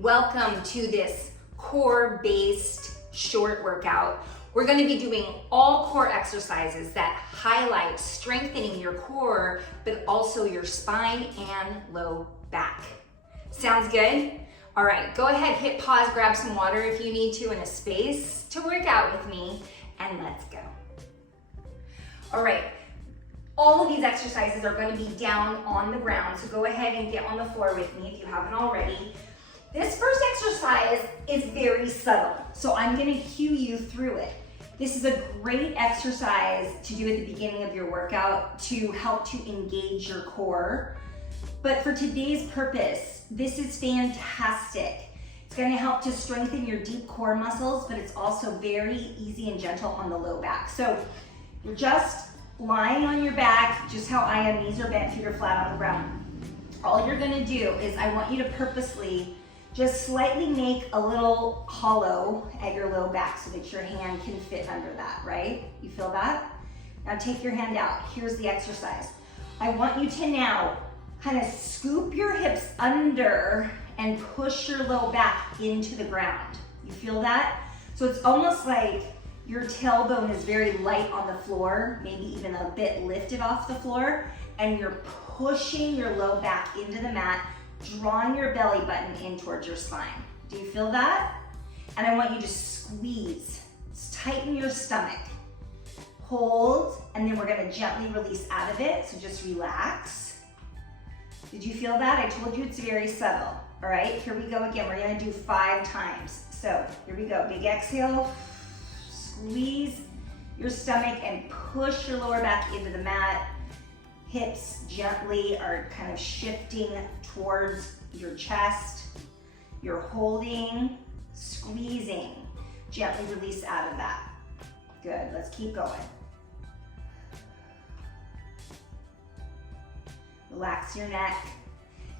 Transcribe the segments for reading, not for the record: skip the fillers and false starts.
Welcome to this core-based short workout. We're going to be doing all core exercises that highlight strengthening your core, but also your spine and low back. Sounds good? All right, go ahead, hit pause, grab some water if you need to in a space to work out with me, and let's go. All right, all of these exercises are going to be down on the ground, so go ahead and get on the floor with me if you haven't already. This first exercise is very subtle, so I'm going to cue you through it. This is a great exercise to do at the beginning of your workout to help to engage your core. But for today's purpose, this is fantastic. It's going to help to strengthen your deep core muscles, but it's also very easy and gentle on the low back. So you're just lying on your back, just how I am, knees are bent, feet are flat on the ground. All you're going to do is I want you to purposely just slightly make a little hollow at your low back so that your hand can fit under that, right? You feel that? Now take your hand out. Here's the exercise. I want you to now kind of scoop your hips under and push your low back into the ground. You feel that? So it's almost like your tailbone is very light on the floor, maybe even a bit lifted off the floor, and you're pushing your low back into the mat, drawing your belly button in towards your spine. Do you feel that? And I want you to squeeze, tighten your stomach, hold, and then we're gonna gently release out of it, so just relax. Did you feel that? I told you it's very subtle. All right, here we go again. We're gonna do 5 times. So here we go, big exhale, squeeze your stomach and push your lower back into the mat. Hips gently are kind of shifting towards your chest. You're holding, squeezing. Gently release out of that. Good, let's keep going. Relax your neck.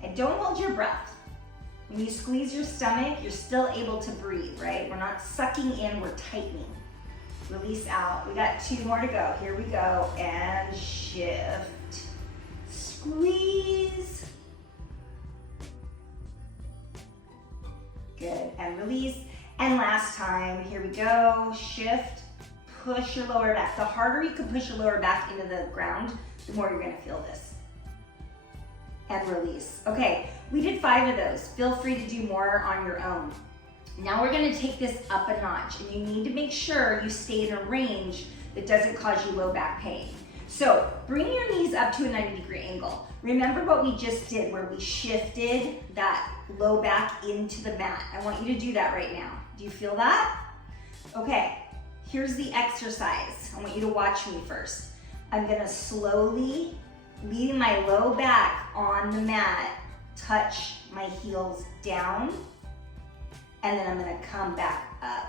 And don't hold your breath. When you squeeze your stomach, you're still able to breathe, right? We're not sucking in, we're tightening. Release out. We got 2 more to go. Here we go. And shift. Squeeze. Good. And release. And last time. Here we go. Shift. Push your lower back. The harder you can push your lower back into the ground, the more you're going to feel this. And release. Okay. We did 5 of those. Feel free to do more on your own. Now we're going to take this up a notch, and you need to make sure you stay in a range that doesn't cause you low back pain. So bring your knees up to a 90-degree angle. Remember what we just did where we shifted that low back into the mat. I want you to do that right now. Do you feel that? Okay, here's the exercise. I want you to watch me first. I'm going to slowly leave my low back on the mat, touch my heels down, and then I'm gonna come back up.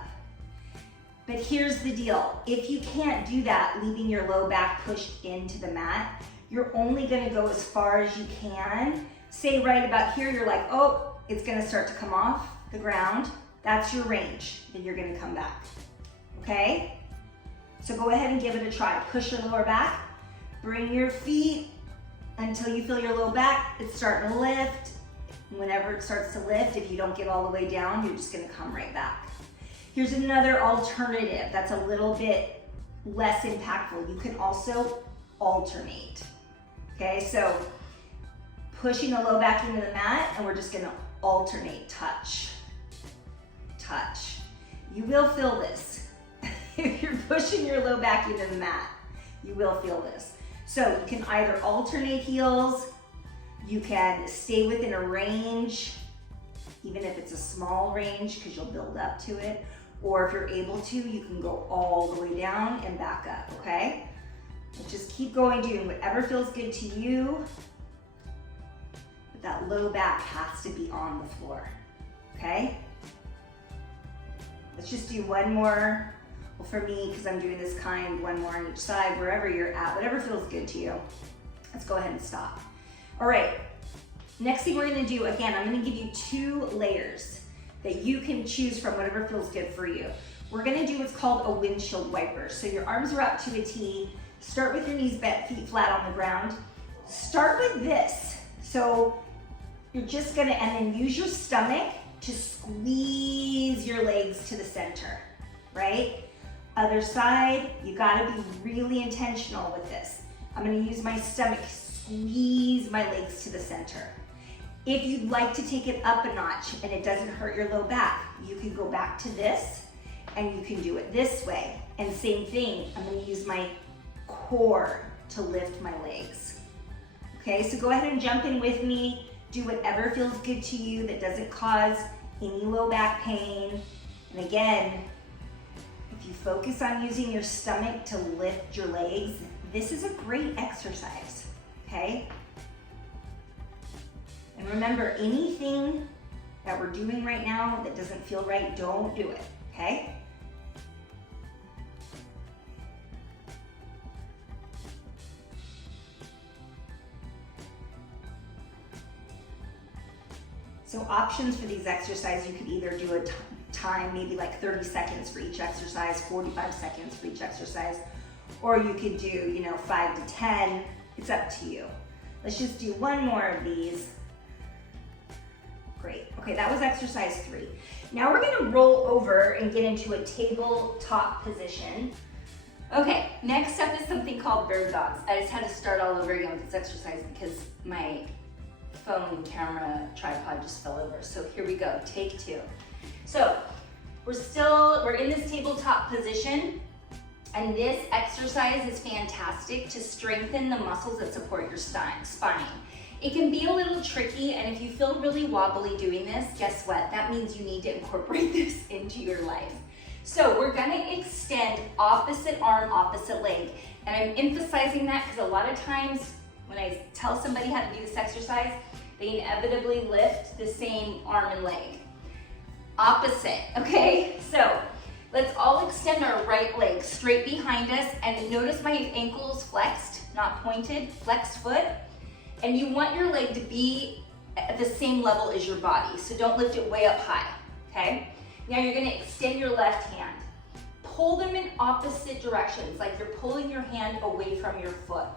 But here's the deal. If you can't do that, leaving your low back pushed into the mat, you're only gonna go as far as you can. Say right about here, you're like, oh, it's gonna start to come off the ground. That's your range, then you're gonna come back, okay? So go ahead and give it a try. Push your lower back, bring your feet until you feel your low back, it's starting to lift. Whenever it starts to lift, if you don't get all the way down, you're just gonna come right back. Here's another alternative that's a little bit less impactful. You can also alternate. Okay, so pushing the low back into the mat, and we're just gonna alternate, touch, touch. You will feel this. If you're pushing your low back into the mat, you will feel this. So you can either alternate heels, you can stay within a range, even if it's a small range, because you'll build up to it. Or if you're able to, you can go all the way down and back up, okay? But just keep going, doing whatever feels good to you. But that low back has to be on the floor, okay? Let's just do one more. Well, for me, because I'm doing this kind, 1 more on each side, wherever you're at, whatever feels good to you. Let's go ahead and stop. All right, next thing we're gonna do, again, I'm gonna give you 2 layers that you can choose from, whatever feels good for you. We're gonna do what's called a windshield wiper. So your arms are up to a T, start with your knees bent, feet flat on the ground. Start with this. So you're just gonna, and then use your stomach to squeeze your legs to the center, right? Other side, you gotta be really intentional with this. I'm gonna use my stomach, squeeze my legs to the center. If you'd like to take it up a notch and it doesn't hurt your low back, you can go back to this and you can do it this way. And same thing, I'm gonna use my core to lift my legs. Okay, so go ahead and jump in with me. Do whatever feels good to you that doesn't cause any low back pain. And again, if you focus on using your stomach to lift your legs, this is a great exercise, okay? And remember, anything that we're doing right now that doesn't feel right, don't do it, okay? So options for these exercises, you could either do a time, maybe like 30 seconds for each exercise, 45 seconds for each exercise, or you could do, 5 to 10. It's up to you. Let's just do one more of these. Great. Okay, that was exercise 3. Now we're gonna roll over and get into a tabletop position. Okay, next up is something called bird dogs. I just had to start all over again with this exercise because my phone and camera tripod just fell over. So here we go, take 2. So we're in this tabletop position, and this exercise is fantastic to strengthen the muscles that support your spine. It can be a little tricky, and if you feel really wobbly doing this, guess what? That means you need to incorporate this into your life. So we're gonna extend opposite arm, opposite leg. And I'm emphasizing that because a lot of times when I tell somebody how to do this exercise, they inevitably lift the same arm and leg. Opposite, okay? So let's all extend our right leg straight behind us, and notice my ankles flexed, not pointed, flexed foot. And you want your leg to be at the same level as your body, so don't lift it way up high, okay? Now you're gonna extend your left hand. Pull them in opposite directions, like you're pulling your hand away from your foot.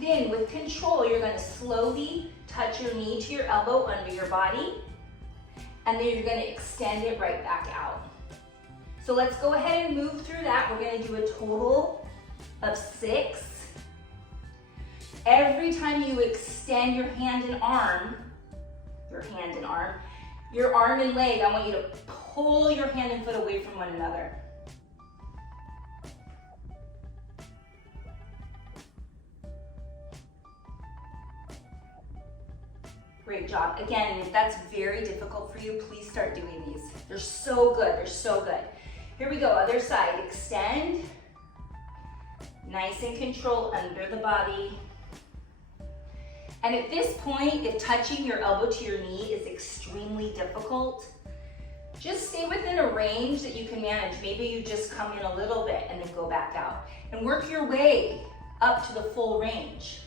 Then with control, you're gonna slowly touch your knee to your elbow under your body, and then you're gonna extend it right back out. So let's go ahead and move through that. We're gonna do a total of 6. Every time you extend your hand and arm, your arm and leg, I want you to pull your hand and foot away from one another. Great job. Again, if that's very difficult for you, please start doing these. They're so good, they're so good. Here we go, other side. Extend, nice and controlled under the body. And at this point, if touching your elbow to your knee is extremely difficult, just stay within a range that you can manage. Maybe you just come in a little bit and then go back out. And work your way up to the full range.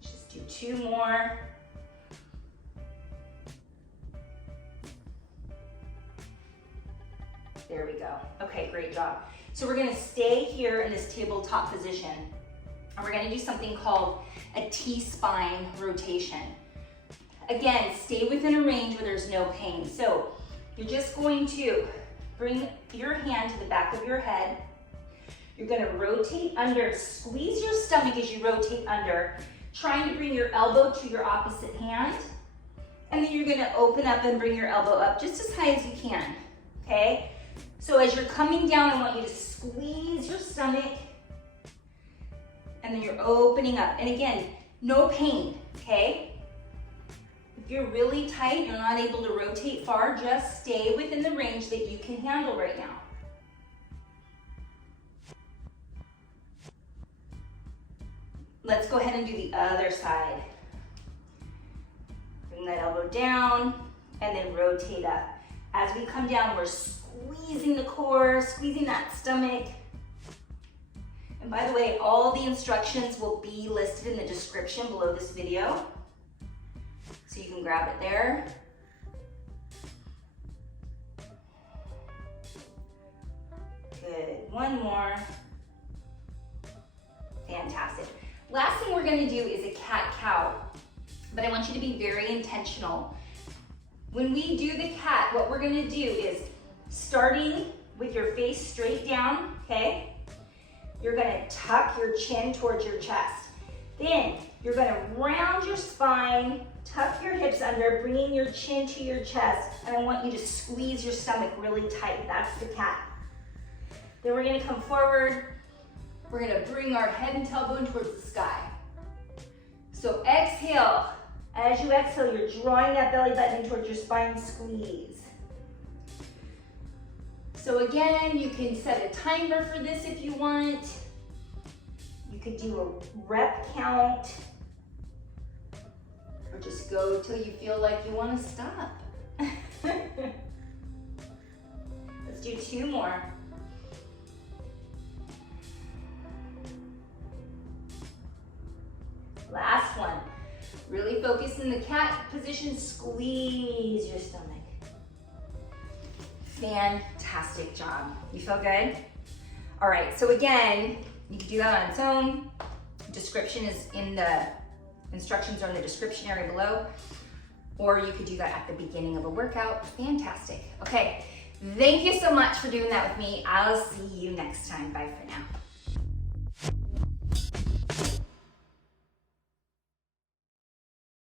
Just do 2 more. There we go. Okay, great job. So we're gonna stay here in this tabletop position, and we're gonna do something called a T-spine rotation. Again, stay within a range where there's no pain. So you're just going to bring your hand to the back of your head. You're gonna rotate under, squeeze your stomach as you rotate under, trying to bring your elbow to your opposite hand. And then you're gonna open up and bring your elbow up just as high as you can, okay? So as you're coming down, I want you to squeeze your stomach, and then you're opening up. And again, no pain, okay? If you're really tight, you're not able to rotate far, just stay within the range that you can handle right now. Let's go ahead and do the other side. Bring that elbow down, and then rotate up. As we come down, we're squeezing the core, squeezing that stomach. And by the way, all the instructions will be listed in the description below this video, so you can grab it there. Good, 1 more. Fantastic. Last thing we're gonna do is a cat-cow. but I want you to be very intentional. When we do the cat, what we're gonna do is starting with your face straight down, okay? You're gonna tuck your chin towards your chest. Then you're gonna round your spine, tuck your hips under, bringing your chin to your chest, and I want you to squeeze your stomach really tight. That's the cat. Then we're gonna come forward. We're gonna bring our head and tailbone towards the sky. So exhale. As you exhale, you're drawing that belly button towards your spine, squeeze. So again, you can set a timer for this if you want. You could do a rep count, or just go till you feel like you want to stop. Let's do 2 more. Last one. Really focus in the cat position, squeeze your stomach. Fantastic job. You feel good? All right, so again, you can do that on its own. Description is in the, instructions are in the description area below, or you could do that at the beginning of a workout. Fantastic. Okay, thank you so much for doing that with me. I'll see you next time. Bye for now.